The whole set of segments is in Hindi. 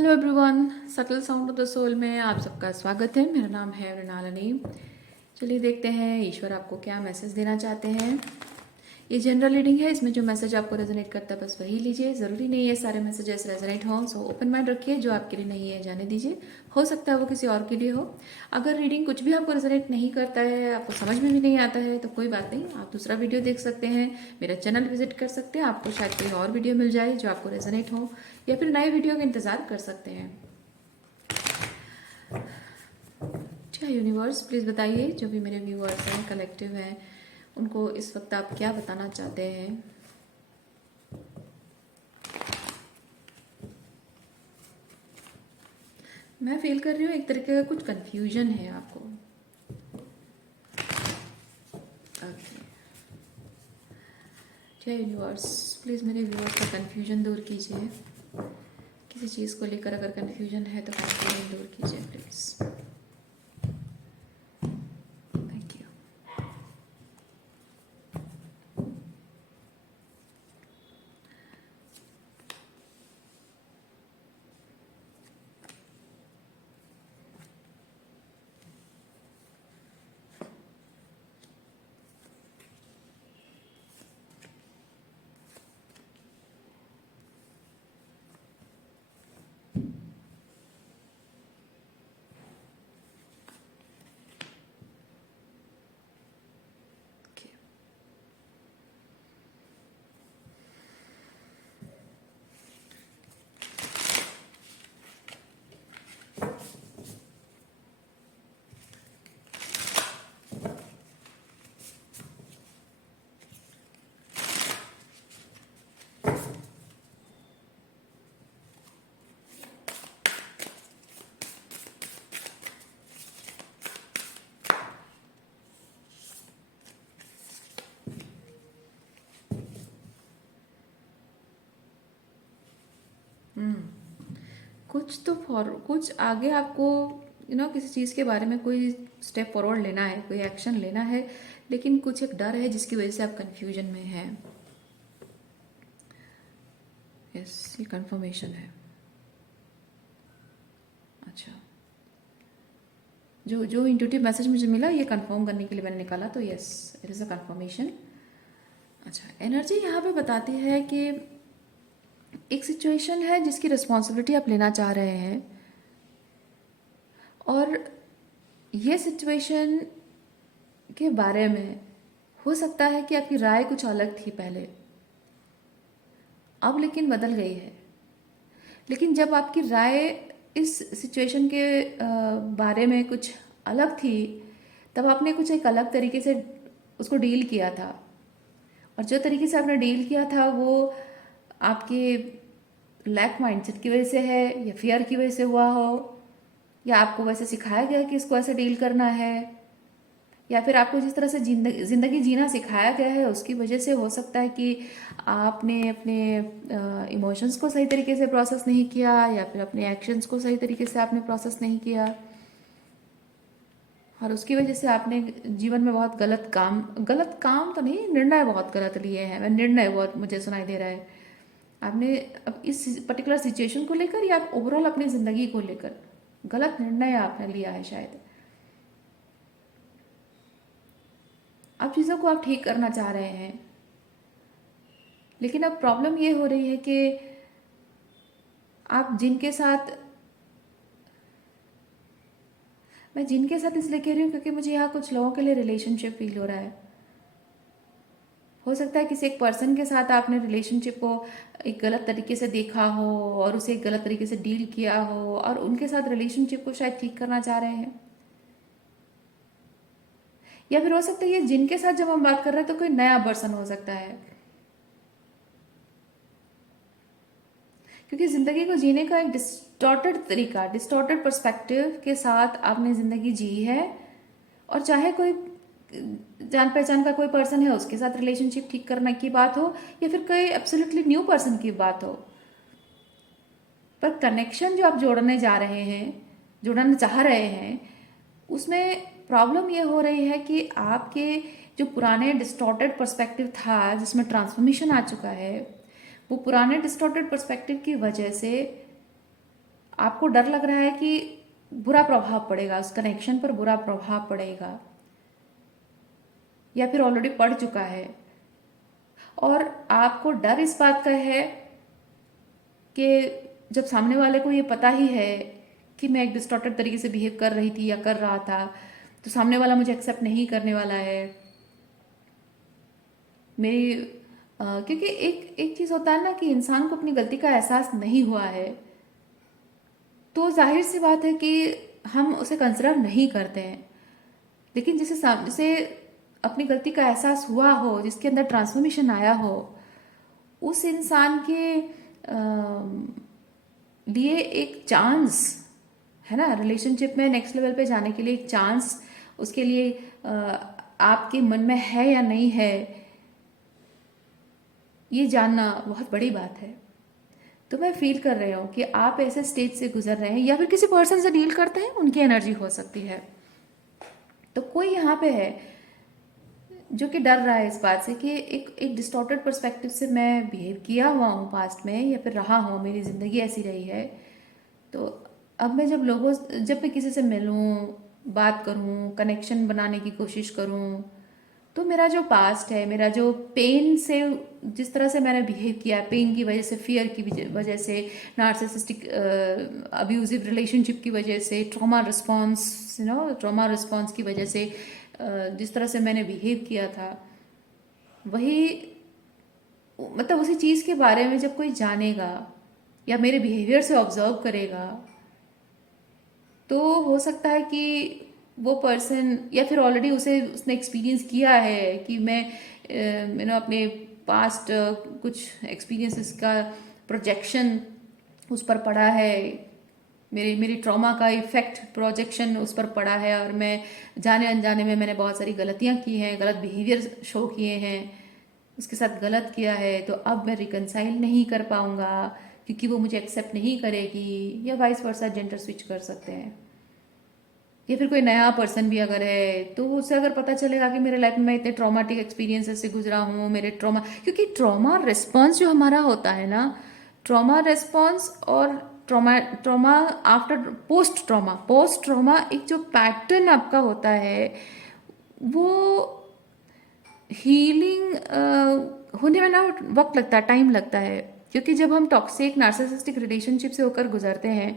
Hello everyone, subtle sound of the soul में आप सबका स्वागत है। मेरा नाम है मृणालिनी। चलिए देखते हैं ईश्वर आपको क्या मैसेज देना चाहते हैं। ये जनरल रीडिंग है, इसमें जो मैसेज आपको रेजोनेट करता है बस वही लीजिए। ज़रूरी नहीं है सारे मैसेजेस रेजोनेट हों, सो ओपन माइंड रखिए। जो आपके लिए नहीं है जाने दीजिए, हो सकता है वो किसी और के लिए हो। अगर रीडिंग कुछ भी आपको रेजोनेट नहीं करता है, आपको समझ में भी नहीं आता है, तो कोई बात नहीं, आप दूसरा वीडियो देख सकते हैं, मेरा चैनल विजिट कर सकते हैं। आपको शायद कोई और वीडियो मिल जाए जो आपको रेजोनेट हो, या फिर नए वीडियो का इंतज़ार कर सकते हैं। अच्छा यूनिवर्स, प्लीज़ बताइए जो भी मेरे व्यूअर्स हैं, कलेक्टिव हैं, उनको इस वक्त आप क्या बताना चाहते हैं। मैं फील कर रही हूँ एक तरीके का कुछ कंफ्यूजन है आपको। ओके, जय यूनिवर्स, प्लीज़ मेरे व्यूअर्स का कंफ्यूजन दूर कीजिए। किसी चीज़ को लेकर अगर कंफ्यूजन है तो कंफ्यूजन दूर कीजिए प्लीज़। Thank you. कुछ आगे आपको किसी चीज़ के बारे में कोई स्टेप फॉरवर्ड लेना है, कोई एक्शन लेना है, लेकिन कुछ एक डर है जिसकी वजह से आप कंफ्यूजन में हैं। यस, ये कंफर्मेशन है। अच्छा, जो जो इंट्यूटिव मैसेज मुझे मिला ये कंफर्म करने के लिए मैंने निकाला, तो yes, it is a confirmation. अच्छा, एनर्जी यहाँ पे बताती है कि एक सिचुएशन है जिसकी रिस्पॉन्सिबिलिटी आप लेना चाह रहे हैं, और ये सिचुएशन के बारे में हो सकता है कि आपकी राय कुछ अलग थी पहले, अब लेकिन बदल गई है। लेकिन जब आपकी राय इस सिचुएशन के बारे में कुछ अलग थी, तब आपने कुछ एक अलग तरीके से उसको डील किया था, और जो तरीके से आपने डील किया था वो आपके लैक माइंडसेट की वजह से है, या फियर की वजह से हुआ हो, या आपको वैसे सिखाया गया कि इसको ऐसे डील करना है, या फिर आपको जिस तरह से ज़िंदगी जीना सिखाया गया है उसकी वजह से हो सकता है कि आपने अपने इमोशंस को सही तरीके से प्रोसेस नहीं किया, या फिर अपने एक्शंस को सही तरीके से आपने प्रोसेस नहीं किया, और उसकी वजह से आपने जीवन में बहुत गलत काम तो नहीं, निर्णय बहुत गलत लिए हैं। मैं निर्णय बहुत मुझे सुनाई दे रहा है आपने अब इस पर्टिकुलर सिचुएशन को लेकर, या ओवरऑल अपनी ज़िंदगी को लेकर गलत निर्णय आपने लिया है शायद। अब चीज़ों को आप ठीक करना चाह रहे हैं, लेकिन अब प्रॉब्लम ये हो रही है कि आप मैं जिनके साथ इसलिए कह रही हूँ क्योंकि मुझे यहाँ कुछ लोगों के लिए रिलेशनशिप फील हो रहा है। हो सकता है किसी एक पर्सन के साथ आपने रिलेशनशिप को एक गलत तरीके से देखा हो, और उसे एक गलत तरीके से डील किया हो, और उनके साथ रिलेशनशिप को शायद ठीक करना चाह रहे हैं। या फिर हो सकता है ये जिनके साथ जब हम बात कर रहे हैं तो कोई नया पर्सन हो सकता है, क्योंकि ज़िंदगी को जीने का एक डिस्टॉर्टेड पर्सपेक्टिव के साथ आपने ज़िंदगी जी है, और चाहे कोई जान पहचान का कोई पर्सन है उसके साथ रिलेशनशिप ठीक करने की बात हो, या फिर कोई एब्सोल्युटली न्यू पर्सन की बात हो, पर कनेक्शन जो आप जोड़ना चाह रहे हैं, उसमें प्रॉब्लम ये हो रही है कि आपके जो पुराने डिस्टॉर्टेड पर्सपेक्टिव था जिसमें ट्रांसफॉर्मेशन आ चुका है, वो पुराने डिस्टॉर्टेड पर्सपेक्टिव की वजह से आपको डर लग रहा है कि बुरा प्रभाव पड़ेगा, उस कनेक्शन पर बुरा प्रभाव पड़ेगा, या फिर ऑलरेडी पड़ चुका है, और आपको डर इस बात का है कि जब सामने वाले को ये पता ही है कि मैं एक डिस्टॉर्टेड तरीके से बिहेव कर रही थी या कर रहा था, तो सामने वाला मुझे एक्सेप्ट नहीं करने वाला है मेरी क्योंकि एक एक चीज़ होता है ना कि इंसान को अपनी गलती का एहसास नहीं हुआ है, तो जाहिर सी बात है कि हम उसे कंसिडर नहीं करते हैं। लेकिन जिसे अपनी गलती का एहसास हुआ हो, जिसके अंदर ट्रांसफॉर्मेशन आया हो, उस इंसान के लिए एक चांस है ना, रिलेशनशिप में नेक्स्ट लेवल पे जाने के लिए एक चांस उसके लिए आपके मन में है या नहीं है, ये जानना बहुत बड़ी बात है। तो मैं फील कर रही हूँ कि आप ऐसे स्टेज से गुजर रहे हैं, या फिर किसी पर्सन से डील करते हैं, उनकी एनर्जी हो सकती है। तो कोई यहाँ पे है जो कि डर रहा है इस बात से कि एक डिस्टॉर्टेड पर्सपेक्टिव से मैं बिहेव किया हुआ हूँ पास्ट में, या फिर रहा हूँ, मेरी ज़िंदगी ऐसी रही है। तो अब मैं जब मैं किसी से मिलूँ, बात करूँ, कनेक्शन बनाने की कोशिश करूँ, तो मेरा जो पास्ट है, मेरा जो पेन से, जिस तरह से मैंने बिहेव किया, पेन की वजह से, फियर की वजह से, नार्सिसिस्टिक अब्यूजिव रिलेशनशिप की वजह से, ट्रॉमा रिस्पॉन्स की वजह से जिस तरह से मैंने बिहेव किया था, वही मतलब उसी चीज़ के बारे में जब कोई जानेगा या मेरे बिहेवियर से ऑब्जर्व करेगा, तो हो सकता है कि वो पर्सन, या फिर ऑलरेडी उसने एक्सपीरियंस किया है कि मैंने अपने पास्ट कुछ एक्सपीरियंसेस का प्रोजेक्शन उस पर पड़ा है, मेरी ट्रॉमा का इफेक्ट प्रोजेक्शन उस पर पड़ा है, और मैं जाने अनजाने में मैंने बहुत सारी गलतियां की हैं, गलत बिहेवियर शो किए हैं, उसके साथ गलत किया है, तो अब मैं रिकनसाइल नहीं कर पाऊंगा क्योंकि वो मुझे एक्सेप्ट नहीं करेगी, या वाइस वर्सा जेंडर स्विच कर सकते हैं। या फिर कोई नया पर्सन भी अगर है, तो उसे अगर पता चलेगा कि मेरे लाइफ में मैं इतने ट्रॉमाटिक एक्सपीरियंसेस से गुजरा हूँ, मेरे ट्रॉमा, क्योंकि ट्रॉमा रिस्पॉन्स जो हमारा होता है ना, ट्रॉमा रिस्पॉन्स और trauma trauma after post trauma एक जो पैटर्न आपका होता है, वो हीलिंग होने में ना वक्त लगता है, टाइम लगता है। क्योंकि जब हम टॉक्सिक नार्सिसिस्टिक रिलेशनशिप से होकर गुजरते हैं,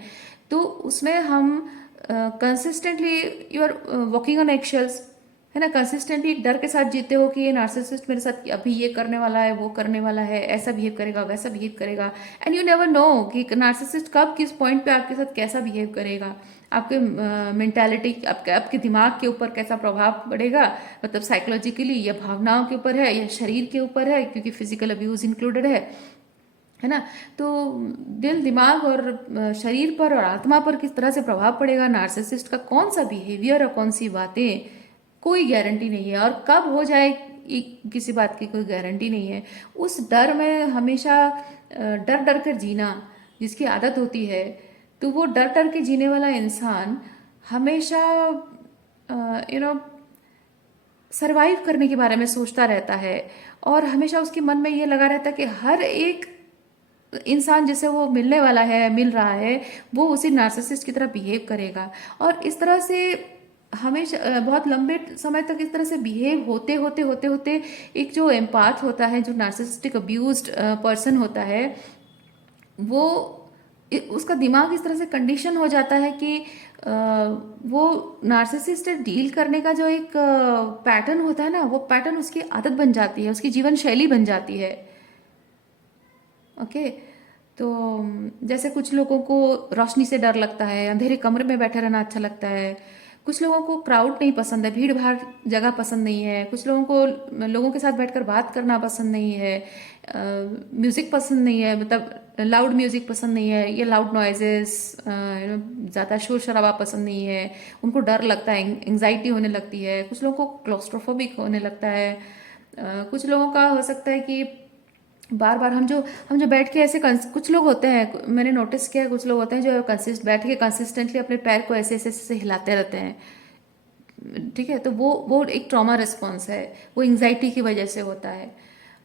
तो उसमें हम consistently you are walking on eggshells, है ना, कंसिस्टेंटली एक डर के साथ जीते हो कि ये नार्सिसिस्ट मेरे साथ अभी ये करने वाला है, वो करने वाला है, ऐसा बिहेव करेगा, वैसा बिहेव करेगा, एंड यू नेवर नो कि नार्सिसिस्ट कब किस पॉइंट पे आपके साथ कैसा बिहेव करेगा, आपके मेंटालिटी, आपके दिमाग के ऊपर कैसा प्रभाव पड़ेगा, मतलब साइकोलॉजिकली, या भावनाओं के ऊपर है, या शरीर के ऊपर है, क्योंकि फिजिकल अब्यूज इंक्लूडेड है ना। तो दिल, दिमाग और शरीर पर और आत्मा पर किस तरह से प्रभाव पड़ेगा नार्सिसिस्ट का, कौन सा बिहेवियर और कौन सी बातें, कोई गारंटी नहीं है, और कब हो जाए किसी बात की कोई गारंटी नहीं है। उस डर में हमेशा डर डर कर जीना जिसकी आदत होती है, तो वो डर डर के जीने वाला इंसान हमेशा सरवाइव करने के बारे में सोचता रहता है, और हमेशा उसके मन में ये लगा रहता है कि हर एक इंसान जिसे वो मिलने वाला है, मिल रहा है, वो उसी नार्सिसिस्ट की तरह बिहेव करेगा, और इस तरह से हमेशा बहुत लंबे समय तक इस तरह से बिहेव होते होते होते होते एक जो एम्पाथ होता है, जो नार्सिसिस्टिक अब्यूज्ड पर्सन होता है, वो उसका दिमाग इस तरह से कंडीशन हो जाता है कि वो नार्सिसिस्ट से डील करने का जो एक पैटर्न होता है ना, वो पैटर्न उसकी आदत बन जाती है, उसकी जीवन शैली बन जाती है। ओके। तो जैसे कुछ लोगों को रोशनी से डर लगता है, अंधेरे कमरे में बैठे रहना अच्छा लगता है, कुछ लोगों को क्राउड नहीं पसंद है, भीड़ भाड़ जगह पसंद नहीं है, कुछ लोगों को लोगों के साथ बैठकर बात करना पसंद नहीं है, म्यूज़िक पसंद नहीं है, मतलब लाउड म्यूज़िक पसंद नहीं है, ये लाउड नॉइजेस, ज़्यादा शोर शराबा पसंद नहीं है, उनको डर लगता है, एंग्जाइटी होने लगती है, कुछ लोगों को क्लोस्ट्रोफोबिक होने लगता है, कुछ लोगों का हो सकता है कि बार बार हम जो बैठ के ऐसे कुछ लोग होते हैं, मैंने नोटिस किया है, कुछ लोग होते हैं जो बैठ के कंसिस्टेंटली अपने पैर को ऐसे ऐसे ऐसे हिलाते रहते हैं। ठीक है, तो वो एक ट्रॉमा रिस्पॉन्स है, वो एंग्जाइटी की वजह से होता है।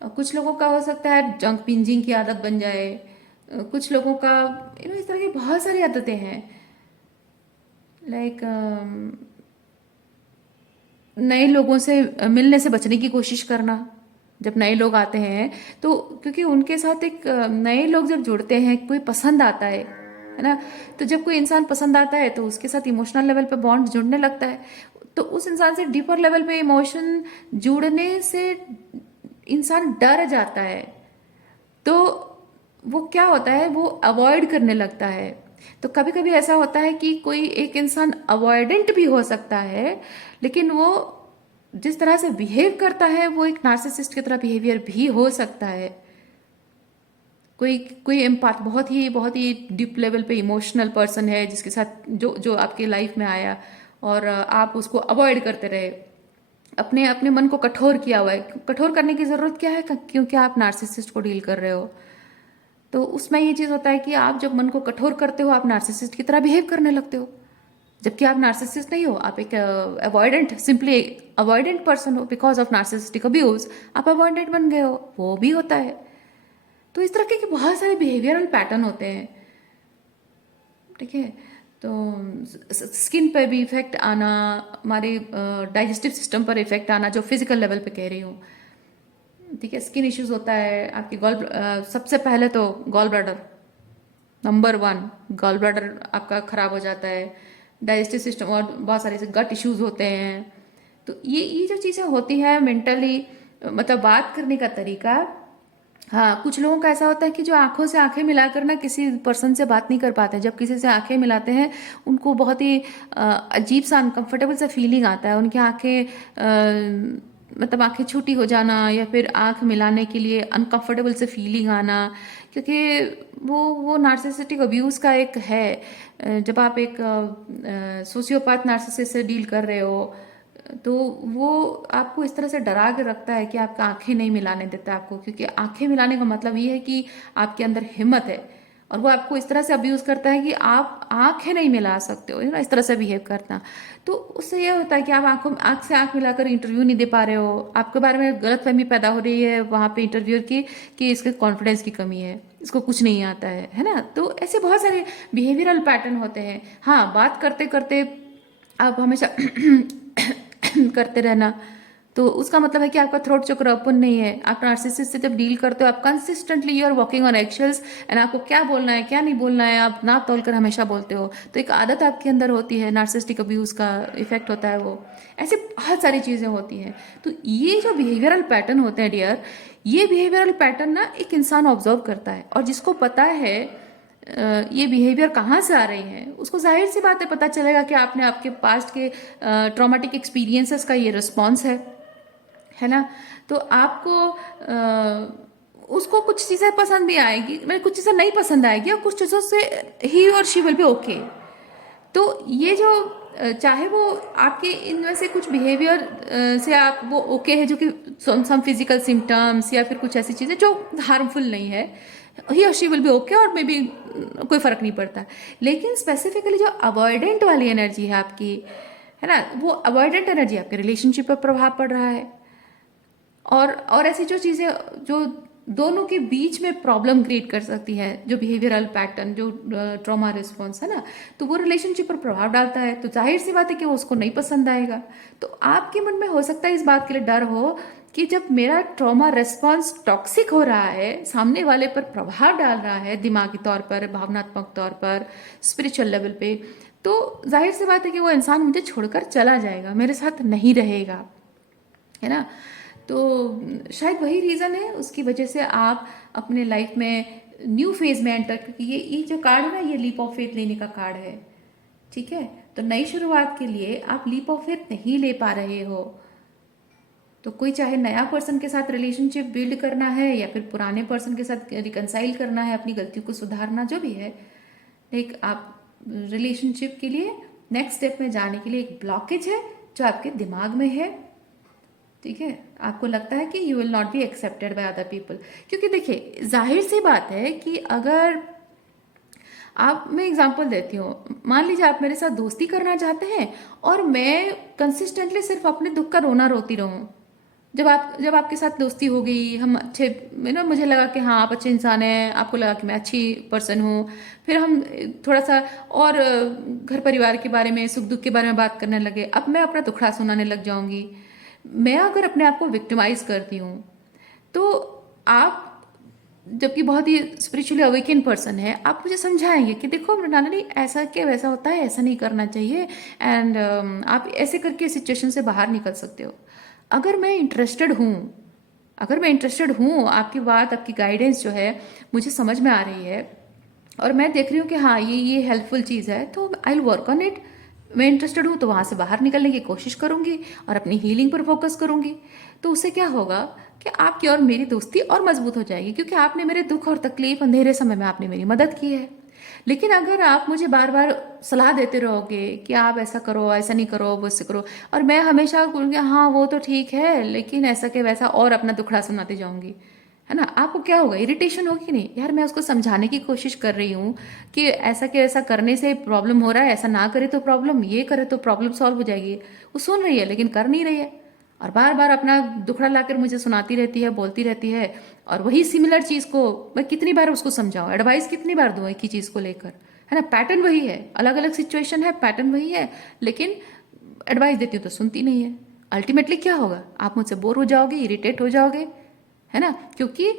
कुछ लोगों का हो सकता है जंक पिंजिंग की आदत बन जाए, कुछ लोगों का इस तरह की बहुत सारी आदतें हैं। लाइक नए लोगों से मिलने से बचने की कोशिश करना जब नए लोग आते हैं। तो क्योंकि उनके साथ एक नए लोग जब जुड़ते हैं, कोई पसंद आता है ना। तो जब कोई इंसान पसंद आता है तो उसके साथ इमोशनल लेवल पे बॉन्ड जुड़ने लगता है। तो उस इंसान से डीपर लेवल पे इमोशन जुड़ने से इंसान डर जाता है। तो वो क्या होता है, वो अवॉइड करने लगता है। तो कभी कभी ऐसा होता है कि कोई एक इंसान अवॉइडेंट भी हो सकता है, लेकिन वो जिस तरह से बिहेव करता है वो एक नार्सिसिस्ट की तरह बिहेवियर भी हो सकता है। कोई कोई एम्पाथ बहुत ही डीप लेवल पे इमोशनल पर्सन है, जिसके साथ जो जो आपके लाइफ में आया और आप उसको अवॉइड करते रहे, अपने अपने मन को कठोर किया हुआ है। कठोर करने की जरूरत क्या है, क्योंकि आप नार्सिसिस्ट को डील कर रहे हो। तो उसमें ये चीज होता है कि आप जब मन को कठोर करते हो, आप नार्सिसिस्ट की तरह बिहेव करने लगते हो। जबकि आप नार्सिसिस्ट नहीं हो, आप एक अवॉइडेंट, सिंपली अवॉइडेंट पर्सन हो। बिकॉज ऑफ नार्सिसिस्टिक अब्यूज आप अवॉइडेंट बन गए हो, वो भी होता है। तो इस तरह के बहुत सारे बिहेवियरल पैटर्न होते हैं। ठीक है। तो स्किन पर भी इफेक्ट आना, हमारे डाइजेस्टिव सिस्टम पर इफेक्ट आना, जो फिजिकल लेवल पे कह रही हूँ। ठीक है, स्किन इश्यूज होता है आपकी सबसे पहले तो gall bladder, number one. Gall bladder आपका खराब हो जाता है। डाइजेस्टिव सिस्टम और बहुत सारे गट इश्यूज होते हैं। तो ये जो चीज़ें होती हैं मेंटली, मतलब बात करने का तरीका। हाँ, कुछ लोगों का ऐसा होता है कि जो आंखों से आंखें मिलाकर ना किसी पर्सन से बात नहीं कर पाते। जब किसी से आंखें मिलाते हैं, उनको बहुत ही अजीब सा अनकंफर्टेबल सा फीलिंग आता है। उनकी आंखें मतलब आंखें छूटी हो जाना, या फिर आंख मिलाने के लिए अनकंफर्टेबल से फीलिंग आना। क्योंकि वो नार्सिसिस्टिक अब्यूज का एक है। जब आप एक सोशियोपैथ नार्सिसिस्ट से डील कर रहे हो, तो वो आपको इस तरह से डरा के रखता है कि आपका आंखें नहीं मिलाने देता आपको। क्योंकि आंखें मिलाने का मतलब ये है कि आपके अंदर हिम्मत है। और वो आपको इस तरह से अब्यूज करता है कि आप आंखें नहीं मिला सकते हो, ना, इस तरह से बिहेव करना। तो उससे ये होता है कि आप आंख से आंख मिलाकर इंटरव्यू नहीं दे पा रहे हो। आपके बारे में गलतफहमी पैदा हो रही है वहां पे इंटरव्यूअर की, कि इसके कॉन्फिडेंस की कमी है, इसको कुछ नहीं आता है ना। तो ऐसे बहुत सारे बिहेवियरल पैटर्न होते हैं। हाँ, बात करते करते आप हमेशा करते रहना, तो उसका मतलब है कि आपका थ्रोट चक्र ओपन नहीं है। आप नार्सिसिस्ट से जब डील करते हो, आप consistently you are walking on eggshells, and आपको क्या बोलना है क्या नहीं बोलना है आप नाप तोल कर हमेशा बोलते हो। तो एक आदत आपके अंदर होती है, नार्सिसिस्टिक अब्यूज का इफेक्ट होता है वो। ऐसे बहुत सारी चीजें होती हैं। तो ये जो बिहेवियरल पैटर्न होते हैं डियर, ये बिहेवियरल पैटर्न ना एक इंसान ऑब्जर्व करता है, और जिसको पता है ये बिहेवियर कहाँ से आ रही हैं, उसको जाहिर सी बात है पता चलेगा कि आपने आपके पास्ट के ट्रॉमेटिक एक्सपीरियंसेस का ये रिस्पॉन्स है ना। तो आपको उसको कुछ चीज़ें पसंद भी आएगी, मतलब कुछ चीज़ें नहीं पसंद आएगी, और कुछ चीज़ों से ही और शी विल बी ओके। तो ये जो चाहे वो आपके इनमें से कुछ बिहेवियर से आप वो ओके है, जो कि सम फिजिकल सिम्टम्स या फिर कुछ ऐसी चीज़ें जो हार्मफुल नहीं है, ही और शी विल बी ओके, और मे बी कोई फर्क नहीं पड़ता। लेकिन स्पेसिफिकली जो अवॉइडेंट वाली एनर्जी है आपकी, है ना, वो अवॉइडेंट एनर्जी आपके रिलेशनशिप पर प्रभाव पड़ रहा है। और ऐसी जो चीज़ें जो दोनों के बीच में प्रॉब्लम क्रिएट कर सकती है, जो बिहेवियरल पैटर्न, जो ट्रॉमा रिस्पॉन्स है ना, तो वो रिलेशनशिप पर प्रभाव डालता है। तो जाहिर सी बात है कि वो उसको नहीं पसंद आएगा। तो आपके मन में हो सकता है इस बात के लिए डर हो कि जब मेरा ट्रॉमा रिस्पॉन्स टॉक्सिक हो रहा है, सामने वाले पर प्रभाव डाल रहा है, दिमागी तौर पर, भावनात्मक तौर पर, स्पिरिचुअल लेवल पे, तो जाहिर सी बात है कि वो इंसान मुझे छोड़कर चला जाएगा, मेरे साथ नहीं रहेगा, है ना। तो शायद वही रीज़न है, उसकी वजह से आप अपने लाइफ में न्यू फेज में एंटर, क्योंकि ये जो कार्ड है ना, ये लीप ऑफ फेथ लेने का कार्ड है। ठीक है। तो नई शुरुआत के लिए आप लीप ऑफ फेथ नहीं ले पा रहे हो। तो कोई चाहे नया पर्सन के साथ रिलेशनशिप बिल्ड करना है, या फिर पुराने पर्सन के साथ रिकनसाइल करना है, अपनी गलतियों को सुधारना, जो भी है, लाइक आप रिलेशनशिप के लिए नेक्स्ट स्टेप में जाने के लिए एक ब्लॉकेज है जो आपके दिमाग में है। ठीक है। आपको लगता है कि you will not be accepted by other people. क्योंकि देखिए, जाहिर सी बात है कि अगर आप, मैं एग्जांपल देती हूँ, मान लीजिए आप मेरे साथ दोस्ती करना चाहते हैं, और मैं कंसिस्टेंटली सिर्फ अपने दुख का रोना रोती रहूं, जब आपके साथ दोस्ती हो गई, हम अच्छे, मुझे लगा कि हाँ आप अच्छे इंसान हैं, आपको लगा कि मैं अच्छी पर्सन हूँ, फिर हम थोड़ा सा और घर परिवार के बारे में, सुख दुख के बारे में बात करने लगे। अब मैं अपना दुखड़ा सुनाने लग जाऊंगी। मैं अगर अपने आप को विक्टिमाइज करती हूँ, तो आप, जबकि बहुत ही स्पिरिचुअली अवेकन पर्सन है, आप मुझे समझाएंगे कि देखो मृणालिनी नहीं, ऐसा क्या वैसा होता है, ऐसा नहीं करना चाहिए, एंड आप ऐसे करके सिचुएशन से बाहर निकल सकते हो। अगर मैं इंटरेस्टेड हूँ, आपकी बात, आपकी गाइडेंस जो है मुझे समझ में आ रही है, और मैं देख रही हूँ कि हाँ ये हेल्पफुल चीज़ है, तो I will work on it. मैं इंटरेस्टेड हूँ तो वहाँ से बाहर निकलने की कोशिश करूँगी और अपनी हीलिंग पर फोकस करूँगी। तो उससे क्या होगा कि आपकी और मेरी दोस्ती और मजबूत हो जाएगी, क्योंकि आपने मेरे दुख और तकलीफ, अंधेरे समय में आपने मेरी मदद की है। लेकिन अगर आप मुझे बार बार सलाह देते रहोगे कि आप ऐसा करो, ऐसा नहीं करो, वो ऐसे करो, और मैं हमेशा बोलूँगी हाँ वो तो ठीक है, लेकिन ऐसा के वैसा, और अपना दुखड़ा सुनाती जाऊंगी, है ना, आपको क्या होगा, इरिटेशन होगी कि नहीं? यार मैं उसको समझाने की कोशिश कर रही हूँ कि ऐसा के ऐसा करने से प्रॉब्लम हो रहा है, ऐसा ना करे तो प्रॉब्लम, ये करे तो प्रॉब्लम सॉल्व हो जाएगी। वो सुन रही है लेकिन कर नहीं रही है, और बार बार अपना दुखड़ा लाकर मुझे सुनाती रहती है, बोलती रहती है। और वही सिमिलर चीज़ को मैं कितनी बार उसको समझाऊं, एडवाइस कितनी बार दूं एक ही चीज़ को लेकर, है ना, पैटर्न वही है, अलग अलग सिचुएशन है, पैटर्न वही है, लेकिन एडवाइस देती हूँ तो सुनती नहीं है। अल्टीमेटली क्या होगा, आप मुझसे बोर हो जाओगे, इरिटेट हो जाओगे, है ना, क्योंकि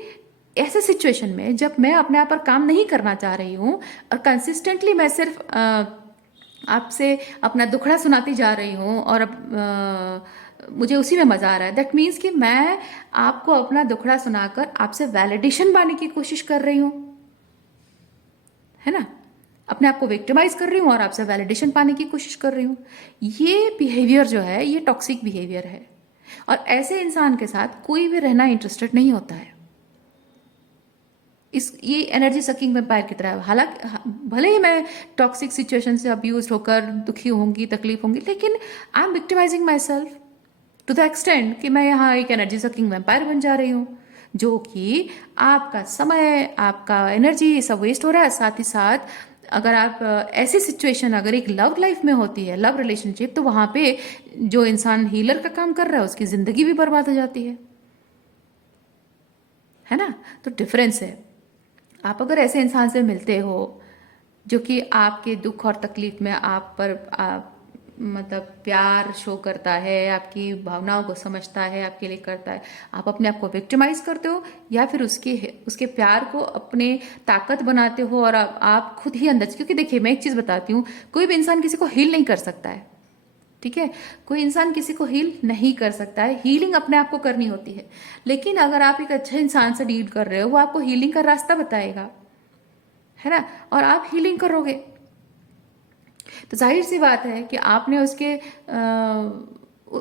ऐसे सिचुएशन में जब मैं अपने आप पर काम नहीं करना चाह रही हूँ और कंसिस्टेंटली मैं सिर्फ आपसे अपना दुखड़ा सुनाती जा रही हूँ, और मुझे उसी में मजा आ रहा है, दैट मीन्स कि मैं आपको अपना दुखड़ा सुनाकर आपसे वैलिडेशन पाने की कोशिश कर रही हूँ, है ना, अपने आप को विक्टिमाइज कर रही हूँ और आपसे वैलिडेशन पाने की कोशिश कर रही हूँ। ये बिहेवियर जो है ये टॉक्सिक बिहेवियर है, और ऐसे इंसान के साथ कोई भी रहना इंटरेस्टेड नहीं होता है। ये एनर्जी सकिंग वेम्पायर की तरह है। हालांकि भले ही मैं टॉक्सिक सिचुएशन से अब्यूज होकर दुखी होंगी, तकलीफ होंगी, लेकिन I am victimising my self to the extent कि मैं यहाँ एक एनर्जी सकिंग वेम्पायर बन जा रही हूँ, जो कि आपका समय, आपका एनर्जी सब वेस्ट हो रहा है। साथ ही साथ अगर आप ऐसी सिचुएशन अगर एक लव लाइफ में होती है, लव रिलेशनशिप, तो वहाँ पे जो इंसान हीलर का काम कर रहा है उसकी ज़िंदगी भी बर्बाद हो जाती है ना। तो डिफरेंस है। आप अगर ऐसे इंसान से मिलते हो जो कि आपके दुख और तकलीफ में आप पर मतलब प्यार शो करता है, आपकी भावनाओं को समझता है, आपके लिए करता है, आप अपने आप को विक्टिमाइज करते हो, या फिर उसके प्यार को अपने ताकत बनाते हो, और आप खुद ही अंदर, क्योंकि देखिए मैं एक चीज़ बताती हूँ, कोई भी इंसान किसी को हील नहीं कर सकता है, ठीक है, कोई इंसान किसी को हील नहीं कर सकता है, हीलिंग अपने आप को करनी होती है। लेकिन अगर आप एक अच्छे इंसान से डील कर रहे हो, वो आपको हीलिंग का रास्ता बताएगा, है ना, और आप हीलिंग करोगे। तो जाहिर सी बात है कि आपने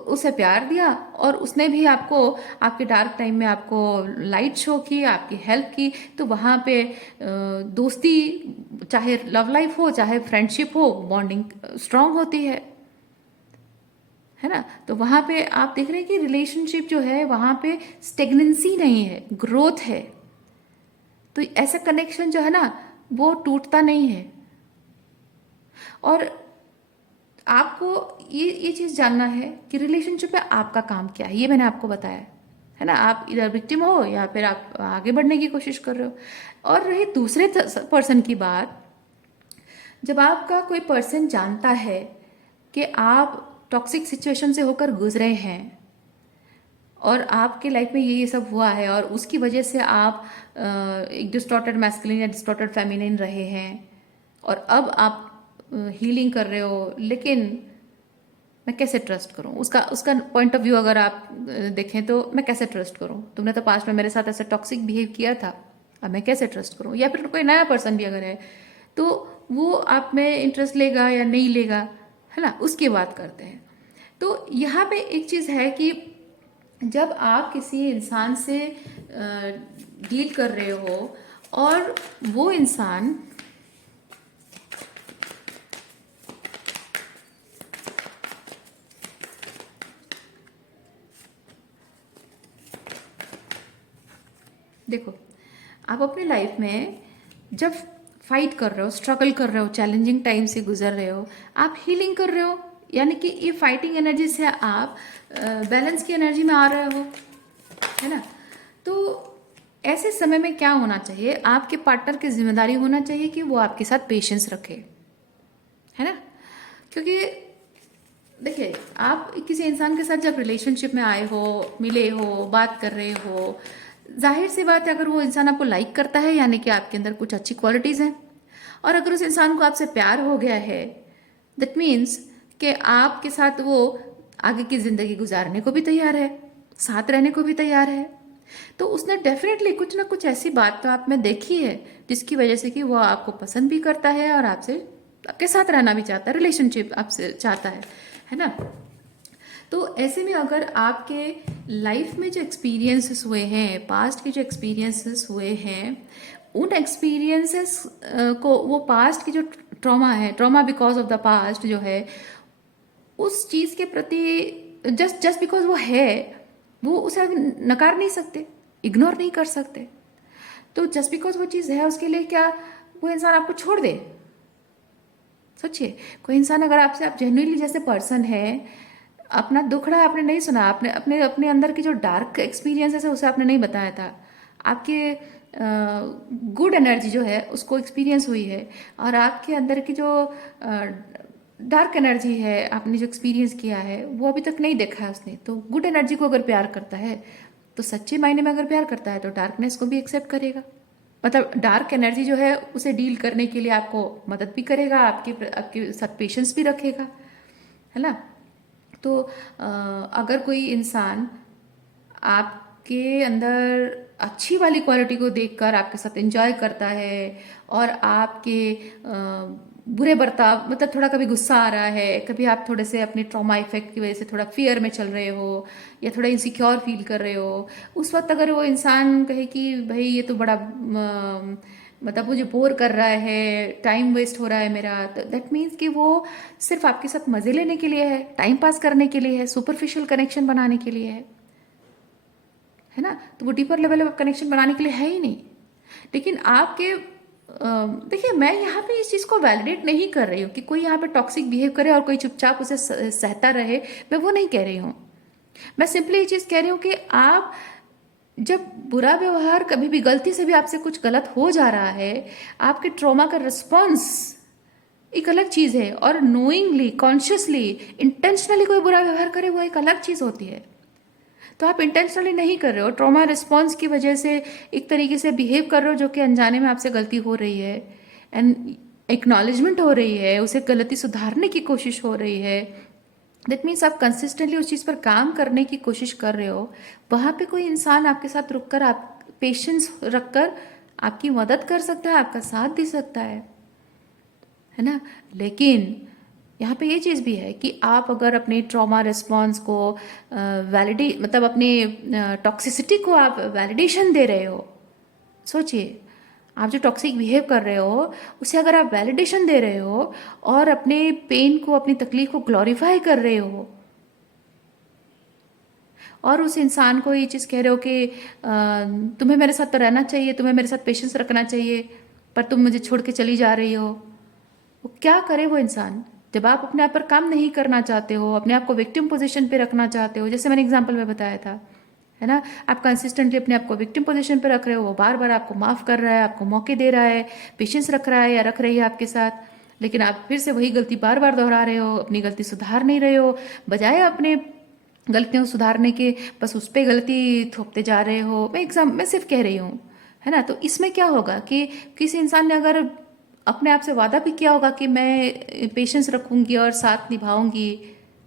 उसे प्यार दिया, और उसने भी आपको आपके डार्क टाइम में आपको लाइट शो की, आपकी हेल्प की, तो वहाँ पे दोस्ती, चाहे लव लाइफ हो चाहे फ्रेंडशिप हो, बॉन्डिंग स्ट्रांग होती है ना। तो वहाँ पे आप देख रहे हैं कि रिलेशनशिप जो है वहाँ पे स्टेगनेंसी नहीं है, ग्रोथ है। तो ऐसा कनेक्शन जो है ना वो टूटता नहीं है। और आपको ये चीज़ जानना है कि रिलेशनशिप में आपका काम क्या है, ये मैंने आपको बताया है ना। आप इधर विक्टिम हो या फिर आप आगे बढ़ने की कोशिश कर रहे हो। और रही दूसरे पर्सन की बात, जब आपका कोई पर्सन जानता है कि आप टॉक्सिक सिचुएशन से होकर गुजरे हैं और आपके लाइफ में ये सब हुआ है, और उसकी वजह से आप एक डिस्टॉर्टेड मैस्कुलिन या डिस्टॉर्टेड फेमिनिन रहे हैं, और अब आप हीलिंग कर रहे हो, लेकिन मैं कैसे ट्रस्ट करूं, उसका उसका पॉइंट ऑफ व्यू अगर आप देखें तो मैं कैसे ट्रस्ट करूं, तुमने तो पास्ट में मेरे साथ ऐसा टॉक्सिक बिहेव किया था, अब मैं कैसे ट्रस्ट करूं। या फिर कोई नया पर्सन भी अगर है तो वो आप में इंटरेस्ट लेगा या नहीं लेगा, है ना, उसकी बात करते हैं। तो यहाँ पे एक चीज़ है कि जब आप किसी इंसान से डील कर रहे हो और वो इंसान देखो, आप अपनी लाइफ में जब फाइट कर रहे हो, स्ट्रगल कर रहे हो, चैलेंजिंग टाइम से गुजर रहे हो, आप हीलिंग कर रहे हो, यानी कि ये फाइटिंग एनर्जी से आप बैलेंस की एनर्जी में आ रहे हो, है ना। तो ऐसे समय में क्या होना चाहिए, आपके पार्टनर की जिम्मेदारी होना चाहिए कि वो आपके साथ पेशेंस रखे, है ना। क्योंकि देखिए, आप किसी इंसान के साथ जब रिलेशनशिप में आए हो, मिले हो, बात कर रहे हो, जाहिर सी बात है अगर वो इंसान आपको लाइक करता है यानी कि आपके अंदर कुछ अच्छी क्वालिटीज़ हैं। और अगर उस इंसान को आपसे प्यार हो गया है, दैट मीन्स कि आपके साथ वो आगे की ज़िंदगी गुजारने को भी तैयार है, साथ रहने को भी तैयार है। तो उसने डेफिनेटली कुछ ना कुछ ऐसी बात तो आप में देखी है जिसकी वजह से कि वो आपको पसंद भी करता है और आपसे आपके साथ रहना भी चाहता है, रिलेशनशिप आपसे चाहता है ना। तो ऐसे में अगर आपके लाइफ में जो एक्सपीरियंसेस हुए हैं, पास्ट के जो एक्सपीरियंसेस हुए हैं, उन एक्सपीरियंसेस को, वो पास्ट की जो ट्रॉमा है, trauma because of the past जो है, उस चीज़ के प्रति जस्ट जस्ट बिकॉज वो है, वो उसे आप नकार नहीं सकते, इग्नोर नहीं कर सकते। तो जस्ट बिकॉज वो चीज़ है उसके लिए क्या वो इंसान आपको छोड़ दे? सोचिए, कोई इंसान अगर आपसे, आप जेन्युइनली जैसे पर्सन है, अपना दुख रहा है, आपने नहीं सुना, आपने अपने अपने अंदर की जो डार्क एक्सपीरियंसेस है उसे आपने नहीं बताया था, आपके गुड एनर्जी जो है उसको एक्सपीरियंस हुई है, और आपके अंदर की जो डार्क एनर्जी है आपने जो एक्सपीरियंस किया है वो अभी तक नहीं देखा है उसने। तो गुड एनर्जी को अगर प्यार करता है, तो सच्चे मायने में अगर प्यार करता है तो डार्कनेस को भी एक्सेप्ट करेगा, मतलब डार्क एनर्जी जो है उसे डील करने के लिए आपको मदद भी करेगा, आपके आपके साथ पेशेंस भी रखेगा, है ना। तो अगर कोई इंसान आपके अंदर अच्छी वाली क्वालिटी को देखकर आपके साथ एंजॉय करता है, और आपके बुरे बर्ताव, मतलब थोड़ा कभी गुस्सा आ रहा है, कभी आप थोड़े से अपने ट्रॉमा इफेक्ट की वजह से थोड़ा फियर में चल रहे हो या थोड़ा इनसिक्योर फील कर रहे हो, उस वक्त अगर वो इंसान कहे कि भाई ये तो बड़ा मतलब मुझे बोर कर रहा है, टाइम वेस्ट हो रहा है मेरा, तो दैट मीन्स कि वो सिर्फ आपके साथ मज़े लेने के लिए है, टाइम पास करने के लिए है, सुपरफिशियल कनेक्शन बनाने के लिए है ना। तो वो डीपर लेवल ऑफ कनेक्शन बनाने के लिए है ही नहीं। लेकिन आपके देखिए, मैं यहाँ पे इस चीज़ को वैलिडेट नहीं कर रही हूँ कि कोई यहाँ पे टॉक्सिक बिहेव करे और कोई चुपचाप उसे सहता रहे, मैं वो नहीं कह रही हूँ। मैं सिंपली ये चीज़ कह रही हूँ कि आप जब बुरा व्यवहार, कभी भी गलती से भी आपसे कुछ गलत हो जा रहा है, आपके ट्रॉमा का रिस्पॉन्स एक अलग चीज़ है, और नोइंगली, कॉन्शियसली, इंटेंशनली कोई बुरा व्यवहार करे वो एक अलग चीज़ होती है। तो आप इंटेंशनली नहीं कर रहे हो, ट्रॉमा रिस्पॉन्स की वजह से एक तरीके से बिहेव कर रहे हो जो कि अनजाने में आपसे गलती हो रही है, एंड एक्नॉलेजमेंट हो रही है, उसे गलती सुधारने की कोशिश हो रही है। दैट मीन्स आप कंसिस्टेंटली उस चीज़ पर काम करने की कोशिश कर रहे हो। वहाँ पे कोई इंसान आपके साथ रुककर, आप पेशेंस रखकर आपकी मदद कर सकता है, आपका साथ दे सकता है ना। लेकिन यहाँ पे ये चीज़ भी है कि आप अगर अपने ट्रॉमा रिस्पॉन्स को मतलब अपने टॉक्सिसिटी को आप वैलिडेशन दे रहे हो, सोचिए, आप जो टॉक्सिक बिहेव कर रहे हो उसे अगर आप वैलिडेशन दे रहे हो और अपने पेन को, अपनी तकलीफ को ग्लोरीफाई कर रहे हो, और उस इंसान को ये चीज़ कह रहे हो कि तुम्हें मेरे साथ तो रहना चाहिए, तुम्हें मेरे साथ पेशेंस रखना चाहिए, पर तुम मुझे छोड़ के चली जा रही हो, वो क्या करे वो इंसान? जब आप अपने आप पर काम नहीं करना चाहते हो, अपने आप को विक्टिम पोजीशन पे रखना चाहते हो, जैसे मैंने एग्जांपल में बताया था, है ना, आप कंसिस्टेंटली अपने आप को विक्टिम पोजीशन पे रख रहे हो, वो बार बार आपको माफ़ कर रहा है, आपको मौके दे रहा है, पेशेंस रख रहा है या रख रही है आपके साथ, लेकिन आप फिर से वही गलती बार बार दोहरा रहे हो, अपनी गलती सुधार नहीं रहे हो, बजाय अपने गलतियों को सुधारने के बस उस पर गलती थोपते जा रहे हो। मैं सिर्फ कह रही हूँ, है ना। तो इसमें क्या होगा कि किसी इंसान ने अगर अपने आप से वादा भी किया होगा कि मैं पेशेंस रखूंगी और साथ निभाऊंगी,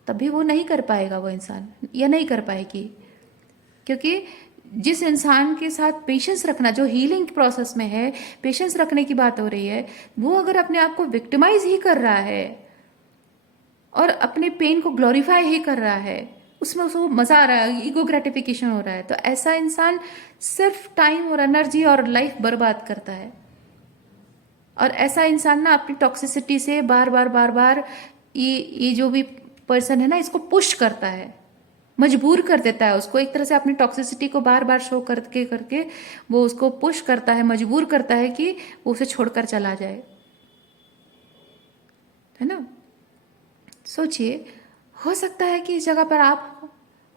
तब भी वो नहीं कर पाएगा वो इंसान, या नहीं कर पाएगी। क्योंकि जिस इंसान के साथ पेशेंस रखना, जो हीलिंग प्रोसेस में है, पेशेंस रखने की बात हो रही है, वो अगर अपने आप को विक्टिमाइज ही कर रहा है और अपने पेन को ग्लोरीफाई ही कर रहा है, उसमें उसको मज़ा आ रहा है, ईगो ग्रेटिफिकेशन हो रहा है, तो ऐसा इंसान सिर्फ टाइम और एनर्जी और लाइफ बर्बाद करता है। और ऐसा इंसान ना अपनी टॉक्सिसिटी से बार बार बार बार ये जो भी पर्सन है ना, इसको पुश करता है, मजबूर कर देता है उसको, एक तरह से अपनी टॉक्सिसिटी को बार बार शो करके करके वो उसको पुश करता है, मजबूर करता है कि वो उसे छोड़कर चला जाए, है ना। सोचिए, हो सकता है कि इस जगह पर आप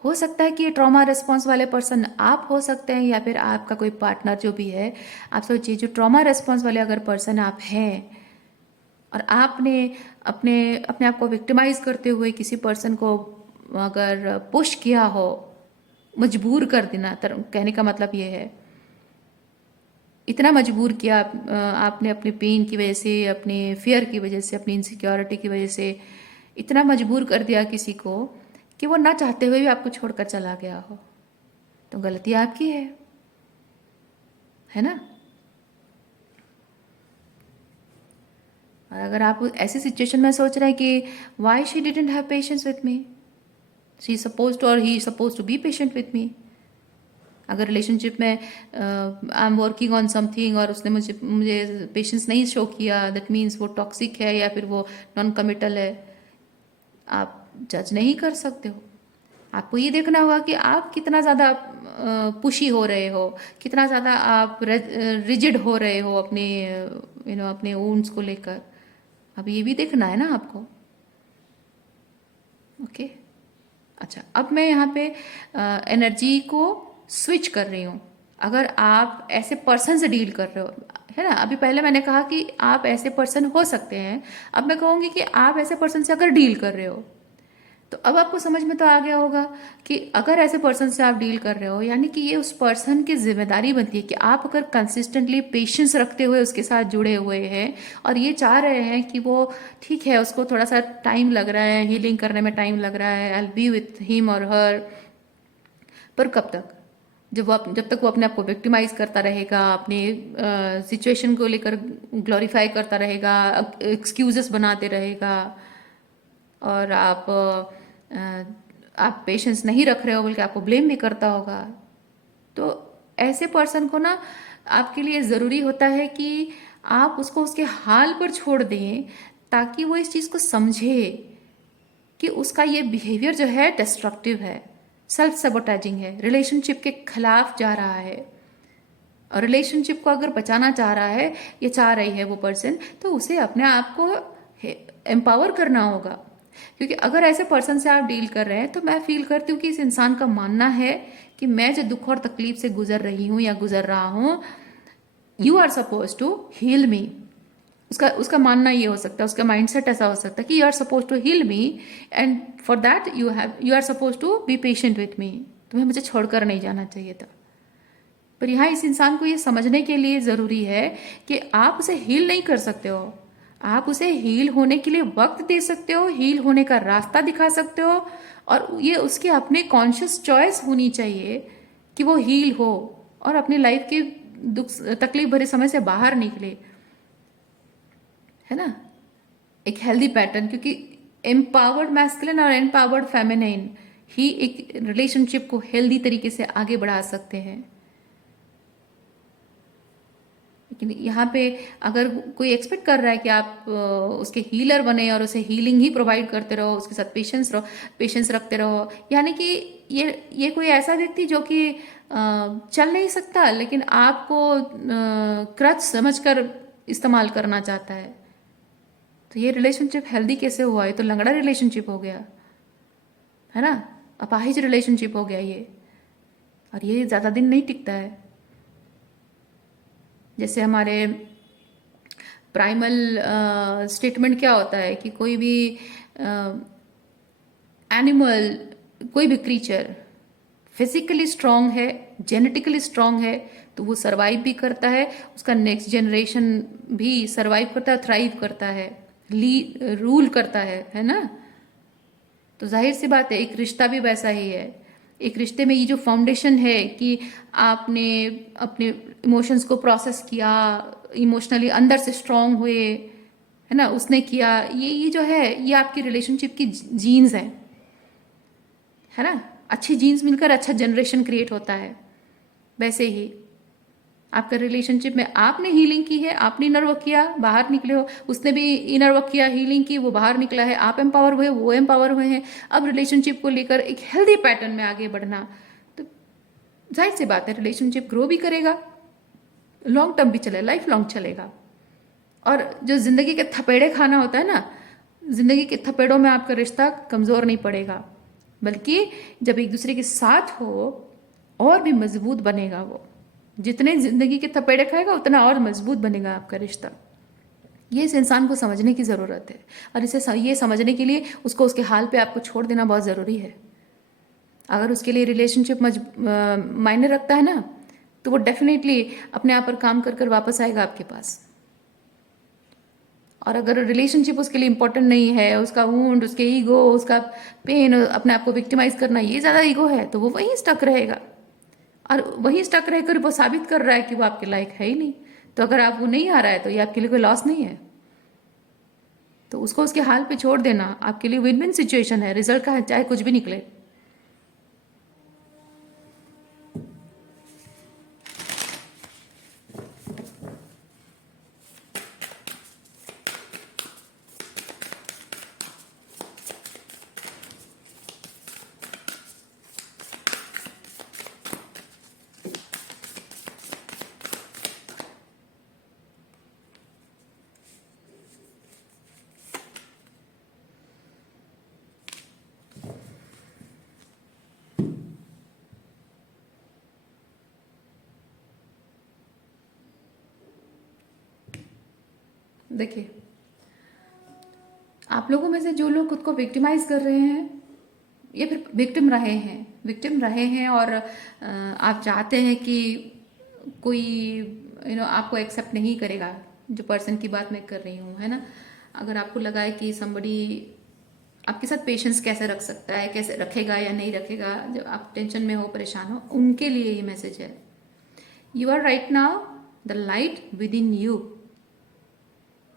हो सकता है कि ये ट्रॉमा रिस्पॉन्स वाले पर्सन आप हो सकते हैं, या फिर आपका कोई पार्टनर जो भी है। आप सोचिए, जो ट्रॉमा रिस्पॉन्स वाले अगर पर्सन आप हैं और आपने अपने अपने आप को विक्टिमाइज करते हुए किसी पर्सन को अगर पुश किया हो, मजबूर कर देना, कहने का मतलब ये है, इतना मजबूर किया आपने अपने पेन की वजह से, अपने फियर की वजह से, अपनी इनसिक्योरिटी की वजह से इतना मजबूर कर दिया किसी को कि वो ना चाहते हुए भी आपको छोड़कर चला गया हो, तो गलती आपकी है ना। और अगर आप ऐसी सिचुएशन में सोच रहे हैं कि why she didn't have patience with me, she suppose to और he suppose to be patient with me. अगर रिलेशनशिप में I am working on something और उसने मुझे मुझे पेशेंस नहीं शो किया, दैट मीन्स वो टॉक्सिक है या फिर वो नॉन कमिटल है। आप जज नहीं कर सकते हो। आपको ये देखना होगा कि आप कितना ज़्यादा पुशी हो रहे हो, कितना ज़्यादा आप रिजिड हो रहे हो अपने अपने वुंड्स को लेकर। अब ये भी देखना है ना आपको। ओके, अच्छा, अब मैं यहाँ पे एनर्जी को स्विच कर रही हूँ। अगर आप ऐसे पर्सन से डील कर रहे हो, है ना, अभी पहले मैंने कहा कि आप ऐसे पर्सन हो सकते हैं, अब मैं कहूँगी कि आप ऐसे पर्सन से अगर डील कर रहे हो, तो अब आपको समझ में तो आ गया होगा कि अगर ऐसे पर्सन से आप डील कर रहे हो, यानी कि ये उस पर्सन की जिम्मेदारी बनती है कि आप अगर कंसिस्टेंटली पेशेंस रखते हुए उसके साथ जुड़े हुए हैं और ये चाह रहे हैं कि वो ठीक है, उसको थोड़ा सा टाइम लग रहा है, हीलिंग करने में टाइम लग रहा है, आई बी विथ हिम और हर, पर कब तक? जब तक वो अपने आप को विक्टिमाइज करता रहेगा, अपने सिचुएशन को लेकर ग्लोरीफाई करता रहेगा, एक्सक्यूजेस बनाते रहेगा, और आप पेशेंस नहीं रख रहे हो बल्कि आपको ब्लेम भी करता होगा, तो ऐसे पर्सन को ना आपके लिए ज़रूरी होता है कि आप उसको उसके हाल पर छोड़ दें, ताकि वो इस चीज़ को समझे कि उसका ये बिहेवियर जो है डिस्ट्रक्टिव है, सेल्फ सबोटाइजिंग है, रिलेशनशिप के खिलाफ जा रहा है। और रिलेशनशिप को अगर बचाना चाह रहा है या चाह रही है वो पर्सन, तो उसे अपने आप को एम्पावर करना होगा। क्योंकि अगर ऐसे पर्सन से आप डील कर रहे हैं, तो मैं फील करती हूँ कि इस इंसान का मानना है कि मैं जो दुख और तकलीफ से गुजर रही हूँ या गुजर रहा हूँ, you are suppose to heal me. उसका मानना ये हो सकता है, उसका माइंडसेट ऐसा हो सकता है कि you are suppose to heal me, and for that you are suppose to be patient with me. तुम्हें मुझे छोड़कर नहीं जाना चाहिए था। पर यहाँ इस इंसान को ये समझने के लिए ज़रूरी है कि आप उसे हील नहीं कर सकते हो। आप उसे हील होने के लिए वक्त दे सकते हो, हील होने का रास्ता दिखा सकते हो, और ये उसके अपने कॉन्शियस चॉइस होनी चाहिए कि वो हील हो और अपनी लाइफ के दुख तकलीफ भरे समय से बाहर निकले, है ना, एक हेल्दी पैटर्न। क्योंकि एम्पावर्ड मैस्कुलिन और एम्पावर्ड फेमिनाइन ही एक रिलेशनशिप को हेल्दी तरीके से आगे बढ़ा सकते हैं। लेकिन यहाँ पे अगर कोई एक्सपेक्ट कर रहा है कि आप उसके हीलर बने और उसे हीलिंग ही प्रोवाइड करते रहो, उसके साथ पेशेंस रखते रहो, यानी कि ये कोई ऐसा व्यक्ति जो कि चल नहीं सकता लेकिन आपको क्रच समझकर इस्तेमाल करना चाहता है, तो ये रिलेशनशिप हेल्दी कैसे हुआ? ये तो लंगड़ा रिलेशनशिप हो गया, है ना, अपाहिज रिलेशनशिप हो गया ये, और ये ज़्यादा दिन नहीं टिकता है। जैसे हमारे प्राइमल स्टेटमेंट क्या होता है कि कोई भी एनिमल, कोई भी क्रीचर फिजिकली स्ट्रांग है, जेनेटिकली स्ट्रांग है, तो वो सरवाइव भी करता है, उसका नेक्स्ट जनरेशन भी सरवाइव करता है, थ्राइव करता है, रूल करता है ना। तो जाहिर सी बात है, एक रिश्ता भी वैसा ही है। एक रिश्ते में ये जो फाउंडेशन है कि आपने अपने इमोशंस को प्रोसेस किया, इमोशनली अंदर से स्ट्रांग हुए, है ना, उसने किया, ये जो है ये आपकी रिलेशनशिप की जीन्स हैं, है ना। अच्छी जीन्स मिलकर अच्छा जनरेशन क्रिएट होता है। वैसे ही आपका रिलेशनशिप में आपने हीलिंग की है, आपने इनर वर्क किया, बाहर निकले हो, उसने भी इनर वर्क किया, हीलिंग की, वो बाहर निकला है, आप एम्पावर हुए, वो एम्पावर हुए हैं। अब रिलेशनशिप को लेकर एक हेल्दी पैटर्न में आगे बढ़ना, तो जाहिर सी बात है रिलेशनशिप ग्रो भी करेगा, लॉन्ग टर्म भी चलेगा, लाइफ लॉन्ग चलेगा। और जो जिंदगी के थपेड़े खाना होता है ना, जिंदगी के थपेड़ों में आपका रिश्ता कमज़ोर नहीं पड़ेगा, बल्कि जब एक दूसरे के साथ हो और भी मजबूत बनेगा वो। जितने जिंदगी के थपेड़े खाएगा उतना और मजबूत बनेगा आपका रिश्ता। ये इस इंसान को समझने की ज़रूरत है, और ये समझने के लिए उसको उसके हाल पे आपको छोड़ देना बहुत ज़रूरी है। अगर उसके लिए रिलेशनशिप मायने रखता है ना, तो वो डेफिनेटली अपने आप पर काम कर कर वापस आएगा आपके पास। और अगर रिलेशनशिप उसके लिए इंपॉर्टेंट नहीं है, उसका वुंड, उसके ईगो, उसका पेन, अपने आप को विक्टिमाइज करना, ये ज़्यादा ईगो है, तो वो वहीं स्टक रहेगा। और वहीं स्टक रहकर वो साबित कर रहा है कि वो आपके लायक है ही नहीं। तो अगर आप वो नहीं आ रहा है तो ये आपके लिए कोई लॉस नहीं है। तो उसको उसके हाल पे छोड़ देना आपके लिए विन विन सिचुएशन है, रिजल्ट का चाहे कुछ भी निकले। देखिए, आप लोगों में से जो लोग खुद को विक्टिमाइज कर रहे हैं या फिर विक्टिम रहे हैं और आप चाहते हैं कि कोई आपको एक्सेप्ट नहीं करेगा, जो पर्सन की बात मैं कर रही हूँ, है ना। अगर आपको लगा है कि somebody आपके साथ पेशेंस कैसे रख सकता है, कैसे रखेगा या नहीं रखेगा, जब आप टेंशन में हो, परेशान हो, उनके लिए ये मैसेज है। You are right now the light within you.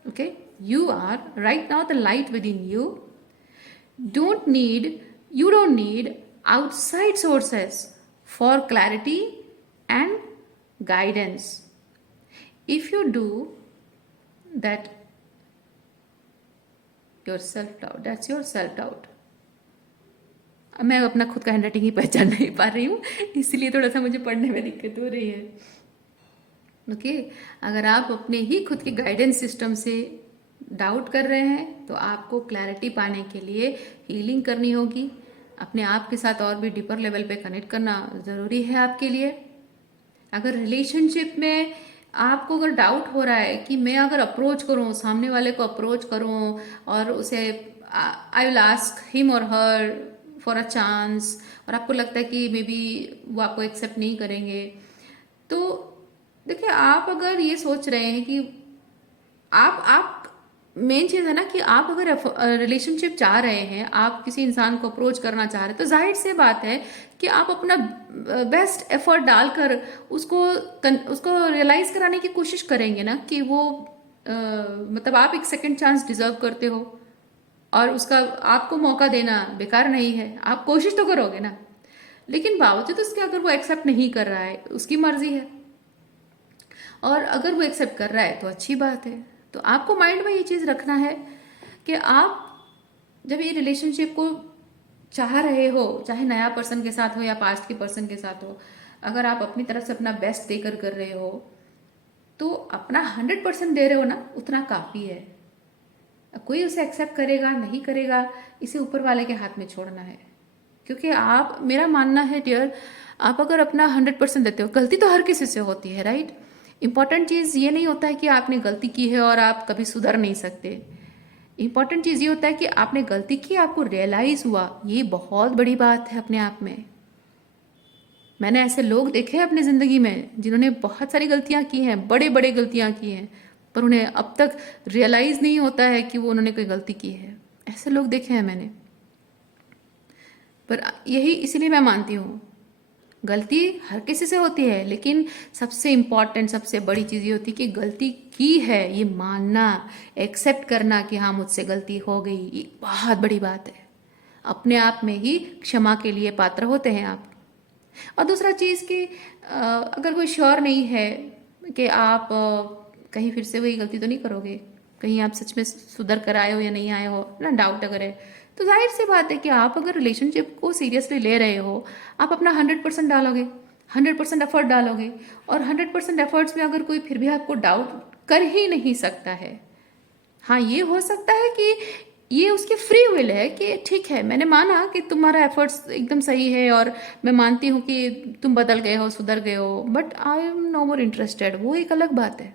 Okay, you are right now the light within you. You don't need outside sources for clarity and guidance. If you do that, your self doubt, that's your self doubt. मैं अपना खुद का हैंडराइटिंग ही पहचान नहीं पा रही हूँ, इसलिए थोड़ा सा मुझे पढ़ने में दिक्कत हो रही है। ओके, अगर आप अपने ही खुद के गाइडेंस सिस्टम से डाउट कर रहे हैं तो आपको क्लैरिटी पाने के लिए हीलिंग करनी होगी। अपने आप के साथ और भी डीपर लेवल पे कनेक्ट करना ज़रूरी है आपके लिए। अगर रिलेशनशिप में आपको अगर डाउट हो रहा है कि मैं अगर अप्रोच करूं, सामने वाले को अप्रोच करूं और उसे आई विल आस्क हिम और हर फॉर अ चांस, और आपको लगता है कि मे बी वो आपको एक्सेप्ट नहीं करेंगे, तो देखिए, आप अगर ये सोच रहे हैं कि आप मेन चीज़ है ना कि आप अगर रिलेशनशिप चाह रहे हैं, आप किसी इंसान को अप्रोच करना चाह रहे हैं, तो जाहिर सी बात है कि आप अपना बेस्ट एफर्ट डालकर उसको रियलाइज कराने की कोशिश करेंगे ना कि वो मतलब आप एक सेकंड चांस डिजर्व करते हो, और उसका आपको मौका देना बेकार नहीं है। आप कोशिश तो करोगे ना, लेकिन बावजूद उसके अगर वो एक्सेप्ट नहीं कर रहा है, उसकी मर्जी है, और अगर वो एक्सेप्ट कर रहा है तो अच्छी बात है। तो आपको माइंड में ये चीज़ रखना है कि आप जब ये रिलेशनशिप को चाह रहे हो, चाहे नया पर्सन के साथ हो या पास्ट के पर्सन के साथ हो, अगर आप अपनी तरफ से अपना बेस्ट देकर कर रहे हो, तो अपना 100% दे रहे हो ना, उतना काफ़ी है। कोई उसे एक्सेप्ट करेगा नहीं करेगा, इसे ऊपर वाले के हाथ में छोड़ना है। क्योंकि आप, मेरा मानना है डियर, आप अगर अपना 100% देते हो, गलती तो हर किसी से होती है, राइट। इंपॉर्टेंट चीज़ ये नहीं होता है कि आपने गलती की है और आप कभी सुधर नहीं सकते। इंपॉर्टेंट चीज़ ये होता है कि आपने गलती की, आपको रियलाइज हुआ, ये बहुत बड़ी बात है अपने आप में। मैंने ऐसे लोग देखे हैं अपनी ज़िंदगी में जिन्होंने बहुत सारी गलतियां की हैं, बड़े बड़े गलतियां की हैं, पर उन्हें अब तक रियलाइज नहीं होता है कि वो उन्होंने कोई गलती की है। ऐसे लोग देखे हैं मैंने। पर यही इसीलिए मैं मानती हूँ, गलती हर किसी से होती है, लेकिन सबसे इम्पॉर्टेंट, सबसे बड़ी चीज़ ये होती है कि गलती की है ये मानना, एक्सेप्ट करना कि हाँ मुझसे गलती हो गई, ये बहुत बड़ी बात है। अपने आप में ही क्षमा के लिए पात्र होते हैं आप। और दूसरा चीज़ कि अगर कोई श्योर नहीं है कि आप कहीं फिर से वही गलती तो नहीं करोगे, कहीं आप सच में सुधर कर आए हो या नहीं आए हो ना, डाउट अगर है, तो जाहिर सी बात है कि आप अगर रिलेशनशिप को सीरियसली ले रहे हो, आप अपना 100% डालोगे, 100% एफर्ट डालोगे। और 100% एफर्ट्स में अगर कोई फिर भी आपको डाउट कर ही नहीं सकता है, हाँ ये हो सकता है कि ये उसकी फ्री विल है कि ठीक है, मैंने माना कि तुम्हारा एफर्ट्स एकदम सही है और मैं मानती हूँ कि तुम बदल गए हो, सुधर गए हो, but I am no more interested, वो एक अलग बात है।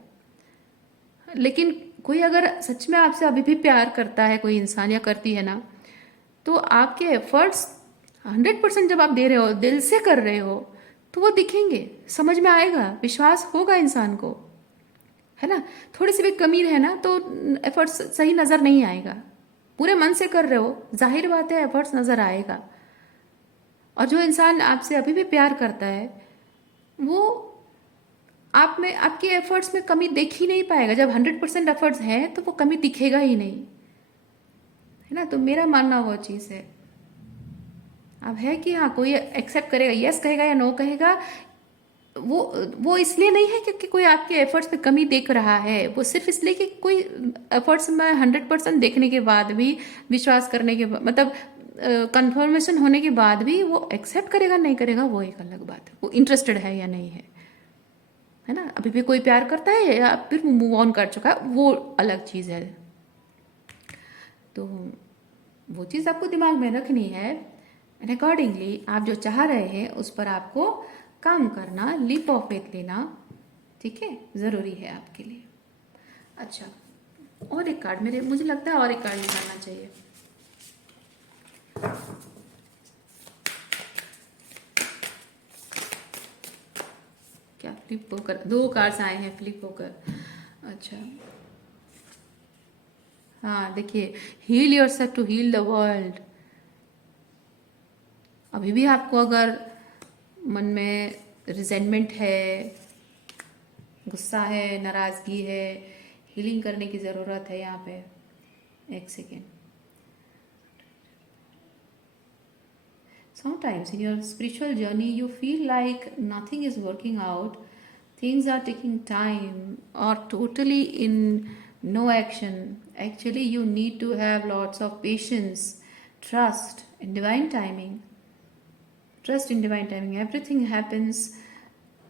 लेकिन कोई अगर सच में आपसे अभी भी प्यार करता है, कोई इंसान या करती है ना, तो आपके एफर्ट्स 100% जब आप दे रहे हो, दिल से कर रहे हो, तो वो दिखेंगे, समझ में आएगा, विश्वास होगा इंसान को, है ना। थोड़ी सी भी कमी है ना तो एफर्ट्स सही नज़र नहीं आएगा। पूरे मन से कर रहे हो, जाहिर बात है एफर्ट्स नज़र आएगा। और जो इंसान आपसे अभी भी प्यार करता है, वो आप में, आपके एफर्ट्स में कमी देख ही नहीं पाएगा। जब 100% एफर्ट्स हैं तो वो कमी दिखेगा ही नहीं, है ना। तो मेरा मानना वो चीज़ है। अब है कि हाँ, कोई एक्सेप्ट करेगा, यस कहेगा या नो कहेगा, वो वो इसलिए नहीं है क्योंकि कोई आपके एफर्ट्स में कमी देख रहा है, वो सिर्फ इसलिए कि कोई एफर्ट्स में 100% देखने के बाद भी, विश्वास करने के बाद, मतलब कंफर्मेशन होने के बाद भी वो एक्सेप्ट करेगा नहीं करेगा, वो एक अलग बात है। वो इंटरेस्टेड है या नहीं है ना। अभी भी कोई प्यार करता है या फिर मूव ऑन कर चुका है, वो अलग चीज़ है। तो वो चीज़ आपको दिमाग में रखनी है। एंड अकॉर्डिंगली आप जो चाह रहे हैं उस पर आपको काम करना, लीप ऑफ फेथ लेना, ठीक है, ज़रूरी है आपके लिए। अच्छा, और एक कार्ड मुझे लगता है और एक कार्ड निकालना चाहिए। क्या फ्लिप होकर दो कार्ड्स आए हैं, फ्लिप होकर। अच्छा, हाँ देखिए, heal yourself to heal the world. अभी भी आपको अगर मन में रिजेंटमेंट है, गुस्सा है, नाराज़गी है, हीलिंग करने की ज़रूरत है यहाँ पे। एक second. Sometimes in your spiritual journey, you feel like nothing is working out, things are taking time, or totally in no action. Actually, you need to have lots of patience, trust in divine timing. Trust in divine timing. Everything happens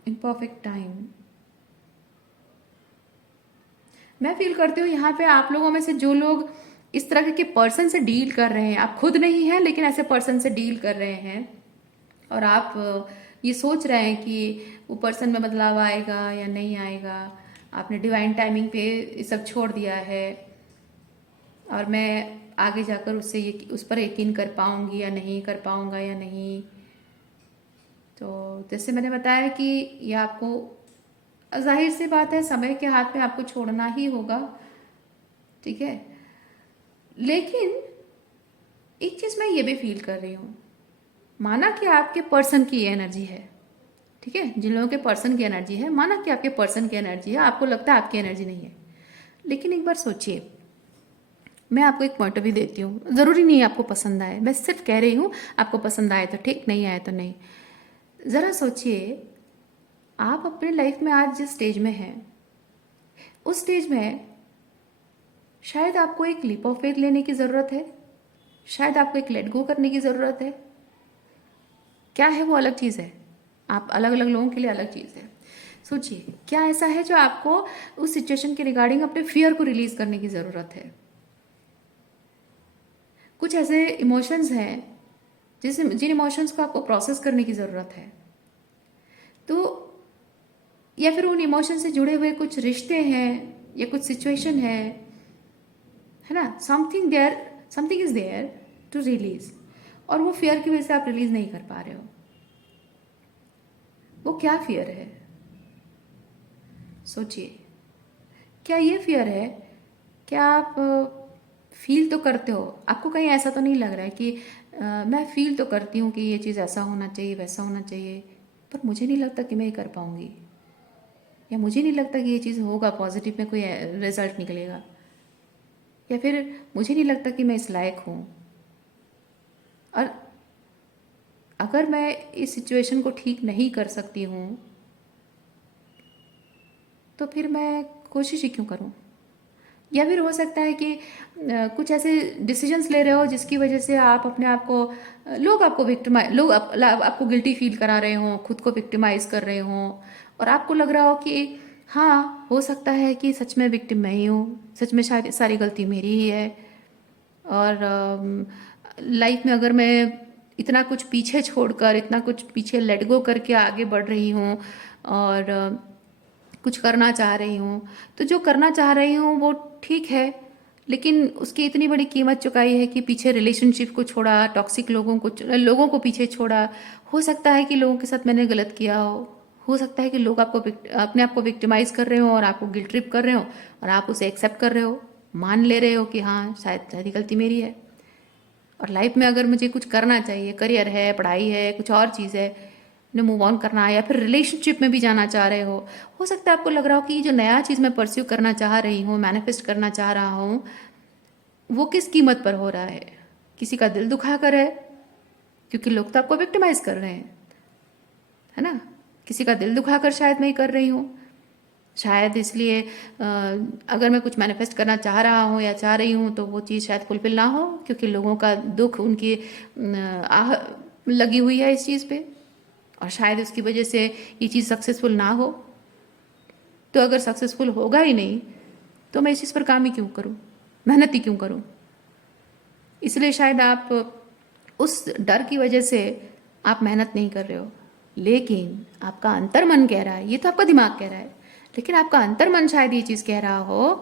in perfect time. मैं फील करती हूँ यहाँ पे आप लोगों में से जो लोग इस तरह के पर्सन से डील कर रहे हैं, आप खुद नहीं हैं लेकिन ऐसे पर्सन से डील कर रहे हैं, और आप ये सोच रहे हैं कि वो पर्सन में बदलाव आएगा या नहीं आएगा, आपने डिवाइन टाइमिंग पे ये सब छोड़ दिया है, और मैं आगे जाकर उस पर यकीन कर पाऊंगी या नहीं कर पाऊंगा या नहीं। तो जैसे मैंने बताया कि ये आपको, जाहिर सी बात है, समय के हाथ में आपको छोड़ना ही होगा, ठीक है। लेकिन एक चीज़ मैं ये भी फील कर रही हूँ, माना कि आपके पर्सन की एनर्जी है, ठीक है, जिन लोगों के पर्सन की एनर्जी है, माना कि आपके पर्सन की एनर्जी है, आपको लगता है आपकी एनर्जी नहीं है, लेकिन एक बार सोचिए, मैं आपको एक पॉइंट ऑफ व्यू देती हूँ, ज़रूरी नहीं आपको पसंद आए, मैं सिर्फ कह रही हूँ, आपको पसंद आए तो ठीक, नहीं आए तो नहीं। ज़रा सोचिए, आप अपने लाइफ में आज जिस स्टेज में हैं, उस स्टेज में शायद आपको एक लीप ऑफ फेथ लेने की ज़रूरत है, शायद आपको एक लेट गो करने की ज़रूरत है। क्या है वो अलग चीज़ है, आप अलग अलग लोगों के लिए अलग चीज़ है। सोचिए, क्या ऐसा है जो आपको उस सिचुएशन के रिगार्डिंग अपने फियर को रिलीज करने की ज़रूरत है। कुछ ऐसे इमोशंस हैं जिन इमोशंस को आपको प्रोसेस करने की ज़रूरत है। तो या फिर उन इमोशन से जुड़े हुए कुछ रिश्ते हैं या कुछ सिचुएशन है ना, something is there to release, और वो फियर की वजह से आप रिलीज नहीं कर पा रहे हो। वो क्या फियर है, सोचिए। क्या ये फियर है, क्या आप फील तो करते हो, आपको कहीं ऐसा तो नहीं लग रहा है कि मैं फील तो करती हूँ कि ये चीज़ ऐसा होना चाहिए, वैसा होना चाहिए, पर मुझे नहीं लगता कि मैं ये कर पाऊँगी, या मुझे नहीं लगता कि ये चीज़ होगा, पॉजिटिव में कोई रिजल्ट निकलेगा, या फिर मुझे नहीं लगता कि मैं इस लायक हूँ, और अगर मैं इस सिचुएशन को ठीक नहीं कर सकती हूँ तो फिर मैं कोशिश ही क्यों करूँ। या फिर हो सकता है कि कुछ ऐसे डिसीजंस ले रहे हो जिसकी वजह से आप अपने आप को, लोग आपको गिल्टी फील करा रहे हों, खुद को विक्टिमाइज कर रहे हों, और आपको लग रहा हो कि हाँ, हो सकता है कि सच में विक्टिम मैं ही हूँ, सच में शायद सारी गलती मेरी ही है, और लाइफ में अगर मैं इतना कुछ पीछे छोड़कर, इतना कुछ पीछे लेट गो करके आगे बढ़ रही हूँ और कुछ करना चाह रही हूँ, तो जो करना चाह रही हूँ वो ठीक है, लेकिन उसकी इतनी बड़ी कीमत चुकाई है कि पीछे रिलेशनशिप को छोड़ा, टॉक्सिक लोगों को पीछे छोड़ा। हो सकता है कि लोगों के साथ मैंने गलत किया हो सकता है कि लोग अपने आप को विक्टिमाइज कर रहे हो और आपको गिल्ट ट्रिप कर रहे हो और आप उसे एक्सेप्ट कर रहे हो, मान ले रहे हो कि हाँ शायद शायद ये गलती मेरी है। और लाइफ में अगर मुझे कुछ करना चाहिए, करियर है, पढ़ाई है, कुछ और चीज़ है, ने मूव ऑन करना है या फिर रिलेशनशिप में भी जाना चाह रहे हो सकता है आपको लग रहा हो कि जो नया चीज़ मैं परस्यू करना चाह रही हूँ, मैनिफेस्ट करना चाह रहा हूँ, वो किस कीमत पर हो रहा है। किसी का दिल दुखा कर है, क्योंकि लोग तो आपको विक्टिमाइज कर रहे हैं, है ना। किसी का दिल दुखा कर शायद मैं ये कर रही हूँ, शायद इसलिए अगर मैं कुछ मैनिफेस्ट करना चाह रहा हूँ या चाह रही हूँ तो वो चीज़ शायद फुलफिल ना हो, क्योंकि लोगों का दुख उनकी आह लगी हुई है इस चीज़ पे, और शायद उसकी वजह से ये चीज़ सक्सेसफुल ना हो। तो अगर सक्सेसफुल होगा ही नहीं तो मैं इस चीज़ पर काम ही क्यों करूँ, मेहनत ही क्यों करूँ। इसलिए शायद आप उस डर की वजह से आप मेहनत नहीं कर रहे हो, लेकिन आपका अंतर्मन कह रहा है, ये तो आपका दिमाग कह रहा है, लेकिन आपका अंतर्मन शायद ये चीज़ कह रहा हो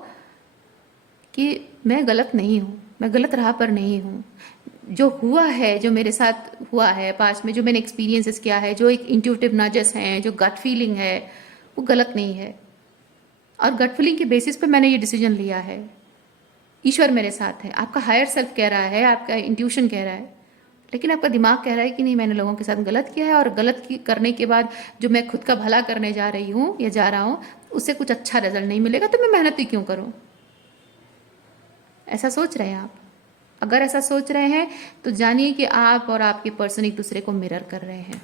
कि मैं गलत नहीं हूँ, मैं गलत राह पर नहीं हूँ। जो हुआ है, जो मेरे साथ हुआ है पास्ट में, जो मैंने एक्सपीरियंसेस किया है, जो एक इंट्यूटिव नजेस हैं, जो गट फीलिंग है, वो गलत नहीं है। और गट फीलिंग के बेसिस पे मैंने ये डिसीजन लिया है। ईश्वर मेरे साथ है, आपका हायर सेल्फ कह रहा है, आपका इंट्यूशन कह रहा है, लेकिन आपका दिमाग कह रहा है कि नहीं, मैंने लोगों के साथ गलत किया है और करने के बाद जो मैं खुद का भला करने जा रही हूँ या जा रहा हूँ उससे कुछ अच्छा रिजल्ट नहीं मिलेगा, तो मैं मेहनत ही क्यों करूँ। ऐसा सोच रहे हैं आप? अगर ऐसा सोच रहे हैं तो जानिए कि आप और आपके पर्सन एक दूसरे को मिरर कर रहे हैं।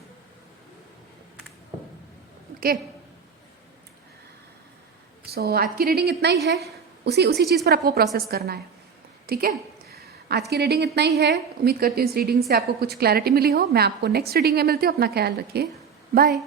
ओके, सो आज की रीडिंग इतना ही है, उसी उसी चीज़ पर आपको प्रोसेस करना है, ठीक है। आज की रीडिंग इतना ही है, उम्मीद करती हूँ इस रीडिंग से आपको कुछ क्लैरिटी मिली हो। मैं आपको नेक्स्ट रीडिंग में मिलती हूँ, अपना ख्याल रखिए, बाय।